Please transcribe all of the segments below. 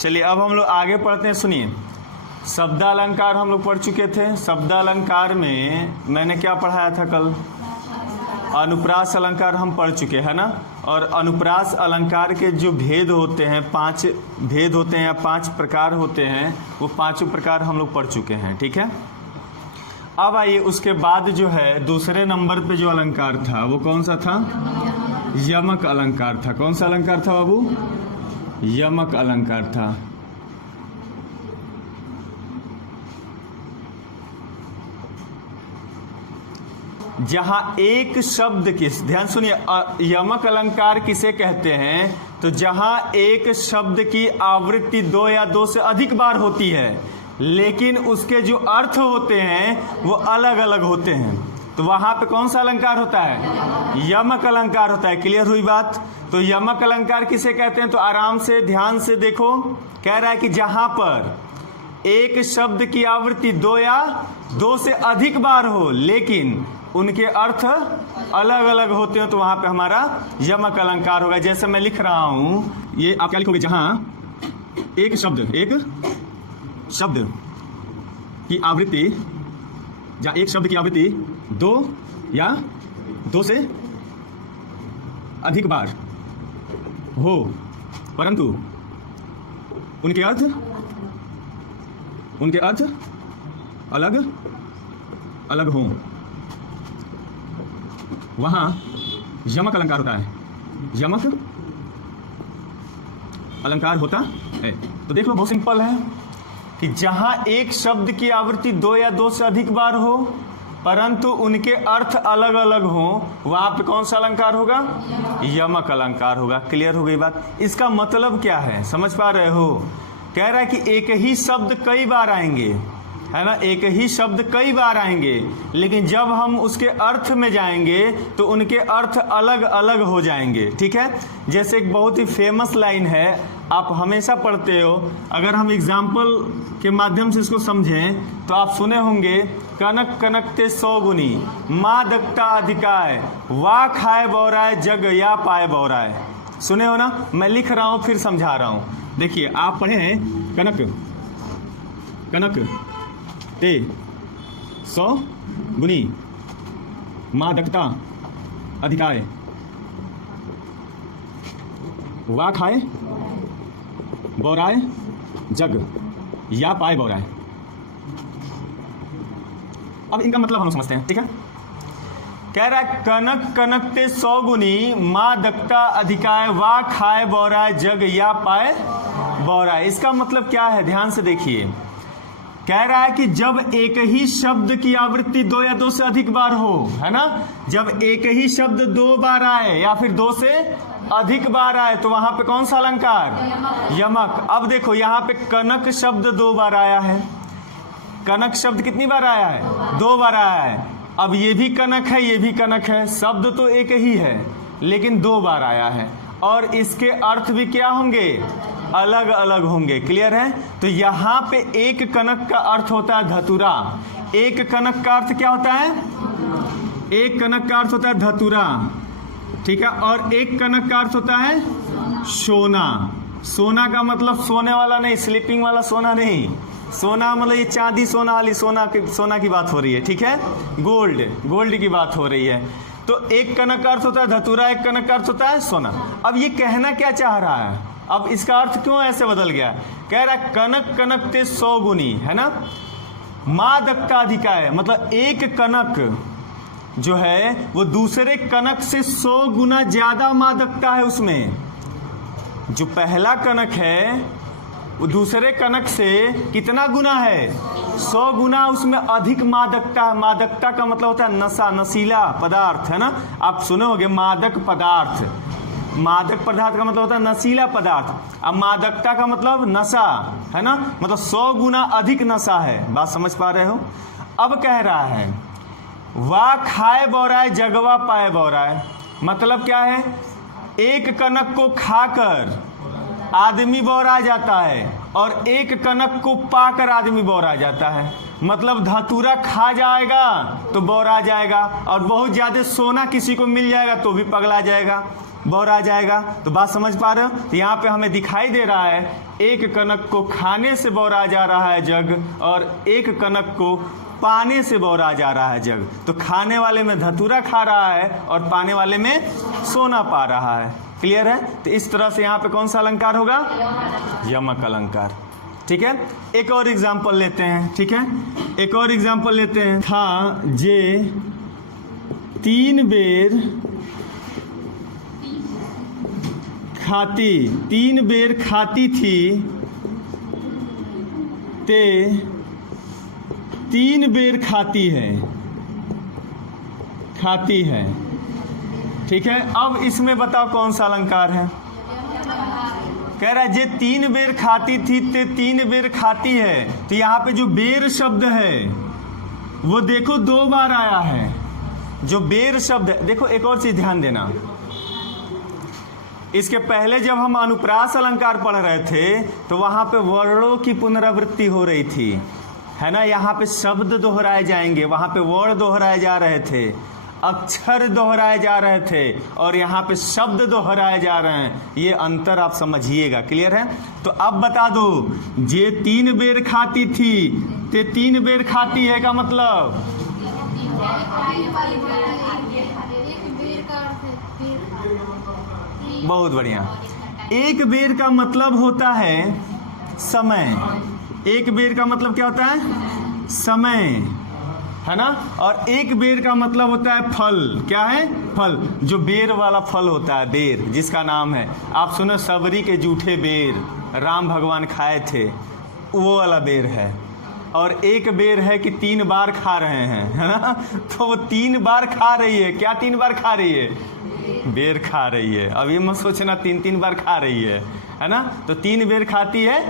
चलिए अब हम लोग आगे पढ़ते हैं। सुनिए, शब्दालंकार हम लोग पढ़ चुके थे। शब्दालंकार में मैंने क्या पढ़ाया था कल? अनुप्रास अलंकार हम पढ़ चुके हैं ना। और अनुप्रास अलंकार के जो भेद होते हैं, 5 भेद होते हैं या 5 प्रकार होते हैं, वो 5 प्रकार हम लोग पढ़ चुके हैं। ठीक है, अब आइए उसके बाद जो है दूसरे नंबर पे जो अलंकार था वो कौन सा था? यमक अलंकार था। कौन सा अलंकार था बाबू? यमक अलंकार था। जहां एक शब्द की, ध्यान सुनिए, यमक अलंकार किसे कहते हैं? तो जहां एक शब्द की आवृत्ति 2 या 2 से अधिक बार होती है, लेकिन उसके जो अर्थ होते हैं वो अलग अलग होते हैं, तो वहां पे कौन सा अलंकार होता है? यमक अलंकार होता है। क्लियर हुई बात? तो यमक अलंकार किसे कहते हैं? तो आराम से ध्यान से देखो, कह रहा है कि जहां पर एक शब्द की आवृत्ति 2 या 2 से अधिक बार हो, लेकिन उनके अर्थ अलग अलग होते हैं, तो वहां पे हमारा यमक अलंकार होगा। जैसे मैं लिख रहा हूं, ये आप क्या लिखोगे? जहां एक शब्द की आवृत्ति, जहां एक शब्द की आवृत्ति 2 या 2 से अधिक बार हो, परंतु उनके अर्थ अलग अलग हों, वहां यमक अलंकार होता है। यमक अलंकार होता है। तो देख लो, बहुत सिंपल है कि जहां एक शब्द की आवृत्ति 2 या 2 से अधिक बार हो, परंतु उनके अर्थ अलग अलग हों, वहां पे कौन सा अलंकार होगा? यमक अलंकार होगा। क्लियर हो गई बात? इसका मतलब क्या है, समझ पा रहे हो? कह रहा है कि एक ही शब्द कई बार आएंगे, है ना, एक ही शब्द कई बार आएंगे, लेकिन जब हम उसके अर्थ में जाएंगे तो उनके अर्थ अलग अलग हो जाएंगे। ठीक है, जैसे एक बहुत ही फेमस लाइन है, आप हमेशा पढ़ते हो, अगर हम एग्जाम्पल के माध्यम से इसको समझें तो आप सुने होंगे, कनक कनकते 100 गुनी, माँ दकता अधिकाय, वाह खाए बौराए जग या पाए बौराए। सुने हो ना? मैं लिख रहा हूं फिर समझा रहा हूं। देखिए, आप पढ़े हैं, कनक कनक ते 100 गुनी, माँ दकता अधिकाय, वाह खाए बौराए जग या पाए बौराए। अब इनका मतलब हम समझते हैं। ठीक है, कह रहा है कनक कनकते 100 गुनी, माँ दकता अधिकाय, वाह खाए बौराए जग या पाए बौराए। इसका मतलब क्या है? ध्यान से देखिए, कह रहा है कि जब एक ही शब्द की आवृत्ति 2 या 2 से अधिक बार हो, है ना, जब एक ही शब्द 2 बार आए या फिर 2 से अधिक बार आए, तो वहां पे कौन सा अलंकार? यमक। अब देखो, यहां पे कनक शब्द 2 बार आया है। कनक शब्द कितनी बार आया है? 2 बार आया है। अब ये भी कनक है, ये भी कनक है, शब्द तो एक ही है, लेकिन 2 बार आया है, और इसके अर्थ भी क्या होंगे? अलग अलग होंगे। क्लियर है? तो यहां पे एक कनक का अर्थ होता है धतुरा। एक कनक का अर्थ क्या होता है? एक कनक का अर्थ होता है धतुरा। ठीक है, और एक कनक का अर्थ होता है सोना। सोना का मतलब सोने वाला नहीं, स्लीपिंग वाला सोना नहीं, सोना मतलब ये चांदी सोना वाली सोना की बात हो रही है। ठीक है, गोल्ड की बात हो रही है। तो एक कनक का अर्थ होता है धतुरा, एक कनक का अर्थ होता है सोना। अब ये कहना क्या चाह रहा है? अब इसका अर्थ क्यों ऐसे बदल गया? कह रहा है कनक कनकते 100 गुनी, है ना, माँ दकता अधिकाय, मतलब एक कनक जो है वो दूसरे कनक से 100 गुना ज्यादा माँ दकता है। उसमें जो पहला कनक है वो दूसरे कनक से कितना गुना है? 100 गुना उसमें अधिक मादकता है। मादकता का मतलब होता है नशा, नशीला पदार्थ, है ना। आप सुने होंगे मादक पदार्थ। मादक पदार्थ का मतलब होता है नशीला पदार्थ। अब मादकता का मतलब नशा, है ना, मतलब 100 गुना अधिक नशा है। बात समझ पा रहे हो? अब कह रहा है वाह खाए बौराए जगवा पाए बौराए, मतलब क्या है? एक कनक को खाकर आदमी बौरा जाता है और एक कनक को पाकर आदमी बौरा जाता है। मतलब धतूरा खा जाएगा तो बौरा जाएगा, और बहुत ज्यादा सोना किसी को मिल जाएगा तो भी पगला जाएगा। बौरा जाएगा। तो बात समझ पा रहे हो? तो यहाँ पे हमें दिखाई दे रहा है एक कनक को खाने से बौरा जा रहा है जग, और एक कनक को पाने से बौरा जा रहा है जग। तो खाने वाले में धतूरा खा रहा है और पाने वाले में सोना पा रहा है। क्लियर है? तो इस तरह से यहाँ पे कौन सा अलंकार होगा? यमक अलंकार। ठीक है, एक और एग्जाम्पल लेते हैं। ठीक है, एक और एग्जाम्पल लेते हैं। था जे 3 बेर खाती, 3 बेर खाती थी ते 3 बेर खाती है, खाती है। ठीक है, अब इसमें बताओ कौन सा अलंकार है? कह रहा है जे 3 बेर खाती थी ते 3 बेर खाती है। तो यहाँ पे जो बेर शब्द है वो देखो 2 बार आया है। जो बेर शब्द है, देखो एक और चीज ध्यान देना, इसके पहले जब हम अनुप्रास अलंकार पढ़ रहे थे तो वहां पे वर्णों की पुनरावृत्ति हो रही थी, है ना। यहाँ पे शब्द दोहराए जाएंगे, वहां पे वर्ण दोहराए जा रहे थे, अक्षर दोहराए जा रहे थे, और यहाँ पे शब्द दोहराए जा रहे हैं। ये अंतर आप समझिएगा। क्लियर है? तो अब बता दो, जे 3 बेर खाती थी ते 3 बेर खाती है का मतलब? बहुत बढ़िया। एक बेर का मतलब होता है समय। एक बेर का मतलब क्या होता है? समय, है ना। और एक बेर का मतलब होता है फल। क्या है? फल। जो बेर वाला फल होता है, बेर जिसका नाम है, आप सुनो सबरी के जूठे बेर राम भगवान खाए थे, वो वाला बेर है। और एक बेर है कि 3 बार खा रहे हैं, है ना। तो वो 3 बार खा रही है। क्या 3 बार खा रही है? बेर खा रही है। अब ये मत सोचना 3 बार खा रही है ना। तो 3 बेर खाती है,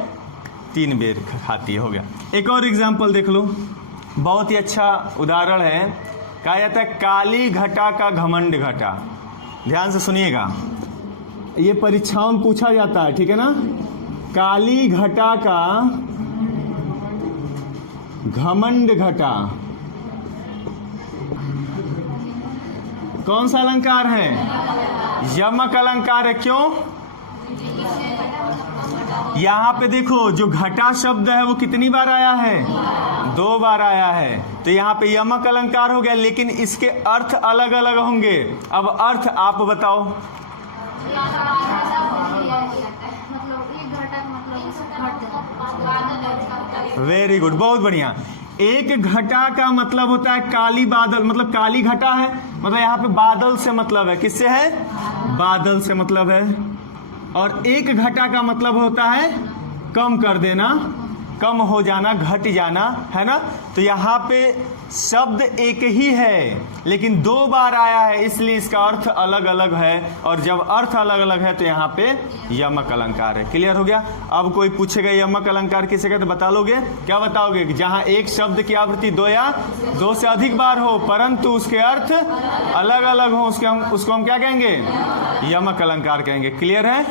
3 बेर खाती है, हो गया। एक और एग्जाम्पल देख लो, बहुत ही अच्छा उदाहरण है। कहा जाता है काली घटा का घमंड घटा। ध्यान से सुनिएगा, ये परीक्षाओं में पूछा जाता है। ठीक है ना। काली घटा का घमंड घटा कौन सा अलंकार है? यमक अलंकार है। क्यों? यहाँ पे देखो जो घटा शब्द है वो कितनी बार आया है? 2 बार आया है। तो यहाँ पे यमक अलंकार हो गया, लेकिन इसके अर्थ अलग अलग होंगे। अब अर्थ आप बताओ। वेरी गुड, बहुत बढ़िया। एक घटा का मतलब होता है काली बादल, मतलब काली घटा है, मतलब यहाँ पे बादल से मतलब है। किससे है? बादल से मतलब है। और एक घटा का मतलब होता है कम कर देना, कम हो जाना, घट जाना, है ना। तो यहाँ पे शब्द एक ही है लेकिन 2 बार आया है, इसलिए इसका अर्थ अलग अलग है। और जब अर्थ अलग अलग है तो यहाँ पे यमक अलंकार है। क्लियर हो गया? अब कोई पूछेगा यमक अलंकार किसे कहते, बता लोगे? क्या बताओगे? जहाँ एक शब्द की आवृत्ति 2 या 2 से अधिक बार हो परंतु उसके अर्थ अलग अलग हो, उसको हम क्या कहेंगे? यमक अलंकार कहेंगे। क्लियर है?